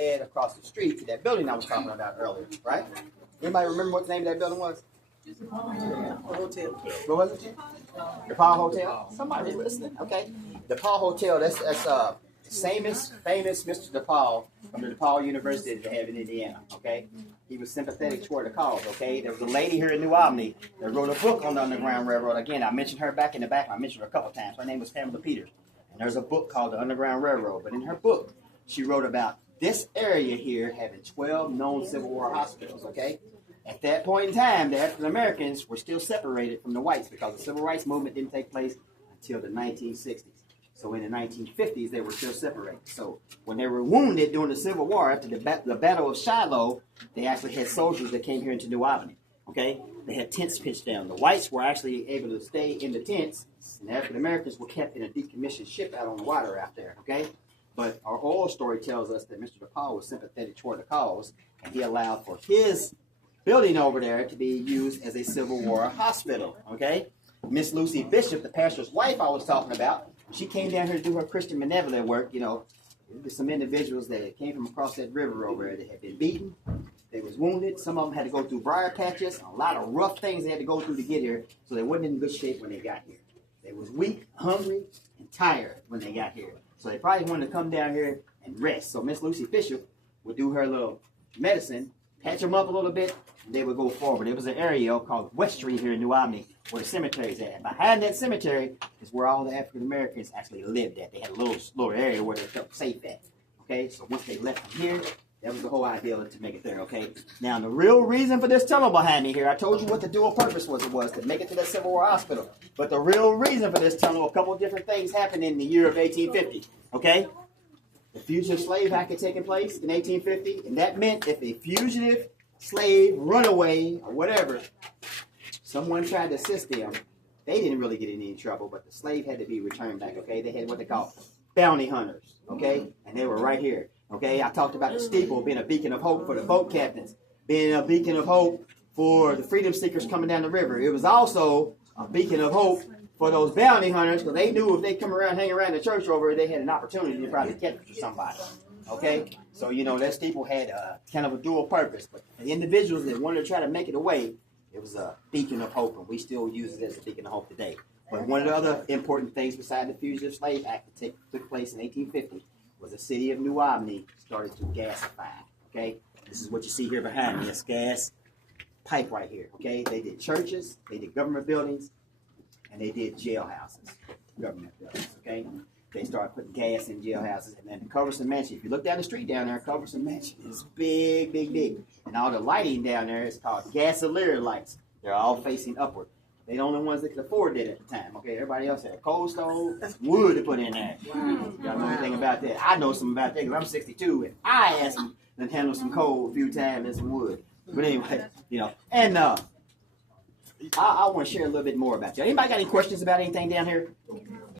head across the street to that building I was talking about earlier, right? Anybody remember what the name of that building was? Hotel. What was it? The Paul Hotel? Somebody was listening. Okay. The Paul Hotel, that's famous Mr. DePaul from the DePaul University that they have in Indiana. Okay. He was sympathetic toward the cause. Okay. There was a lady here in New Albany that wrote a book on the Underground Railroad. Again, I mentioned her back in the back. I mentioned her a couple times. Her name was Pamela Peters. And there's a book called The Underground Railroad. But in her book, she wrote about this area here having 12 known Civil War hospitals. Okay. At that point in time, the African Americans were still separated from the whites because the civil rights movement didn't take place until the 1960s. So in the 1950s, they were still separated. So when they were wounded during the Civil War, after the Battle of Shiloh, they actually had soldiers that came here into New Albany. Okay, they had tents pitched down. The whites were actually able to stay in the tents, and the African Americans were kept in a decommissioned ship out on the water out there. Okay, but our oral story tells us that Mr. DePaul was sympathetic toward the cause, and he allowed for his building over there to be used as a Civil War hospital. Okay, Miss Lucy Bishop, the pastor's wife I was talking about, she came down here to do her Christian benevolent work. You know, there's some individuals that came from across that river over there that had been beaten. They was wounded. Some of them had to go through briar patches. A lot of rough things they had to go through to get here. So they wasn't in good shape when they got here. They was weak, hungry, and tired when they got here. So they probably wanted to come down here and rest. So Miss Lucy Bishop would do her little medicine, patch them up a little bit, and they would go forward. There was an area called West Street here in New Albany where the cemetery is at. Behind that cemetery is where all the African Americans actually lived at. They had a little area where they felt safe at. Okay, so once they left from here, that was the whole idea to make it there. Okay, now the real reason for this tunnel behind me here, I told you what the dual purpose was. It was to make it to that Civil War hospital. But the real reason for this tunnel, a couple of different things happened in the year of 1850. Okay. The Fugitive Slave Act had taken place in 1850, and that meant if a fugitive slave, runaway, or whatever, someone tried to assist them, they didn't really get in any trouble, but the slave had to be returned back, okay? They had what they call bounty hunters, okay? And they were right here, okay? I talked about the steeple being a beacon of hope for the boat captains, being a beacon of hope for the freedom seekers coming down the river. It was also a beacon of hope for those bounty hunters, because they knew if they come around, hang around the church over, they had an opportunity to probably catch somebody. Okay? So, you know, that steeple had kind of a dual purpose. But for the individuals that wanted to try to make it away, it was a beacon of hope, and we still use it as a beacon of hope today. But one of the other important things besides the Fugitive Slave Act that took place in 1850 was the city of New Albany started to gasify. Okay? This is what you see here behind me. This gas pipe right here. Okay? They did churches, they did government buildings, and they did jailhouses, government buildings, okay? They started putting gas in jailhouses. And then Culverson Mansion, if you look down the street down there, Culverson Mansion is big, big, big. And all the lighting down there is called gasolier lights. They're all facing upward. They're the only ones that could afford that at the time, okay? Everybody else had a coal stove, wood to put in there. Y'all know anything about that? I know something about that because I'm 62, and I had to handle some coal a few times and some wood. But anyway, you know, and I want to share a little bit more about you. Anybody got any questions about anything down here?